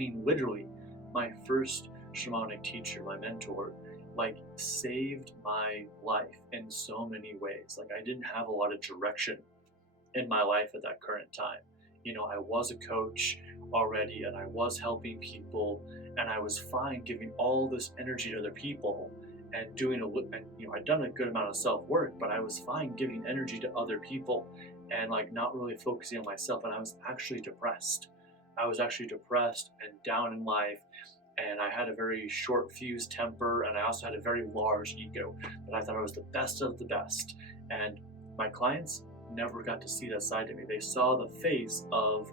mean, literally, my first shamanic teacher, my mentor, like saved my life in so many ways. Like I didn't have a lot of direction in my life at that current time. I was a coach already and I was helping people and I was fine giving all this energy to other people and doing I'd done a good amount of self-work, but I was fine giving energy to other people and like not really focusing on myself. And I was actually depressed. I was actually depressed and down in life, and I had a very short fused temper, and I also had a very large ego that I thought I was the best of the best. And my clients never got to see that side of me. They saw the face of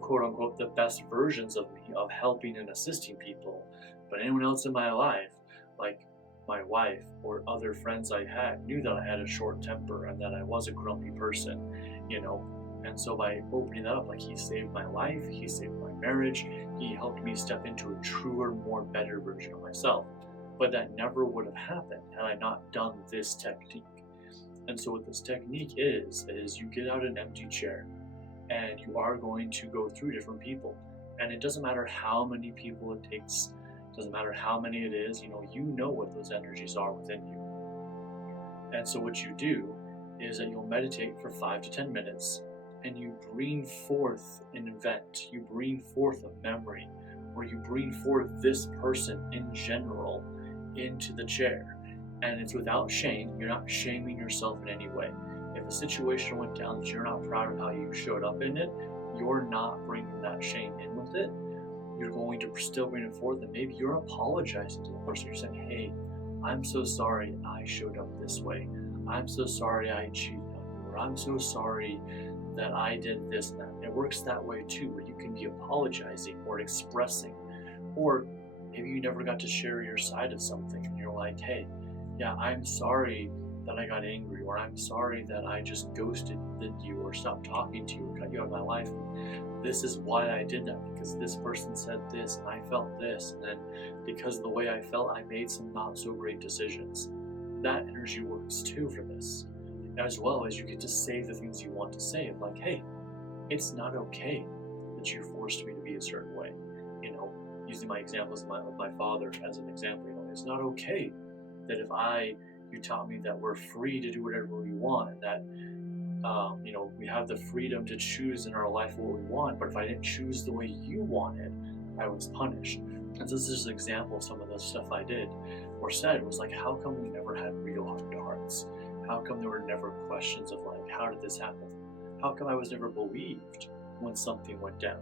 quote unquote the best versions of me, of helping and assisting people. But anyone else in my life, like my wife or other friends I had, knew that I had a short temper and that I was a grumpy person, you know. And so by opening that up, like he saved my life, he saved my marriage, he helped me step into a truer, more better version of myself. But that never would have happened had I not done this technique. And so what this technique is you get out an empty chair and you are going to go through different people. And it doesn't matter how many people it takes, it doesn't matter how many it is, you know what those energies are within you. And so what you do is that you'll meditate for 5 to 10 minutes and you bring forth an event, you bring forth a memory, or you bring forth this person in general into the chair. And it's without shame. You're not shaming yourself in any way. If a situation went down that you're not proud of how you showed up in it, you're not bringing that shame in with it. You're going to still bring it forth, and maybe you're apologizing to the person. You're saying, hey, I'm so sorry I showed up this way. I'm so sorry I cheated on you, or I'm so sorry that I did this and that. It works that way too, where you can be apologizing or expressing. Or maybe you never got to share your side of something and you're like, hey, yeah, I'm sorry that I got angry, or I'm sorry that I just ghosted you or stopped talking to you or cut you out of my life. This is why I did that, because this person said this and I felt this, and then because of the way I felt, I made some not so great decisions. That energy works too for this, as well as you get to say the things you want to say, of like, hey, it's not okay that you forced me to be a certain way. Using my examples of my father as an example, it's not okay that you taught me that we're free to do whatever we want, and that we have the freedom to choose in our life what we want, but if I didn't choose the way you wanted, I was punished. And so this is an example of some of the stuff I did or said was like, how come we never had real heart-to-hearts? How come there were never questions of like, how did this happen? How come I was never believed when something went down?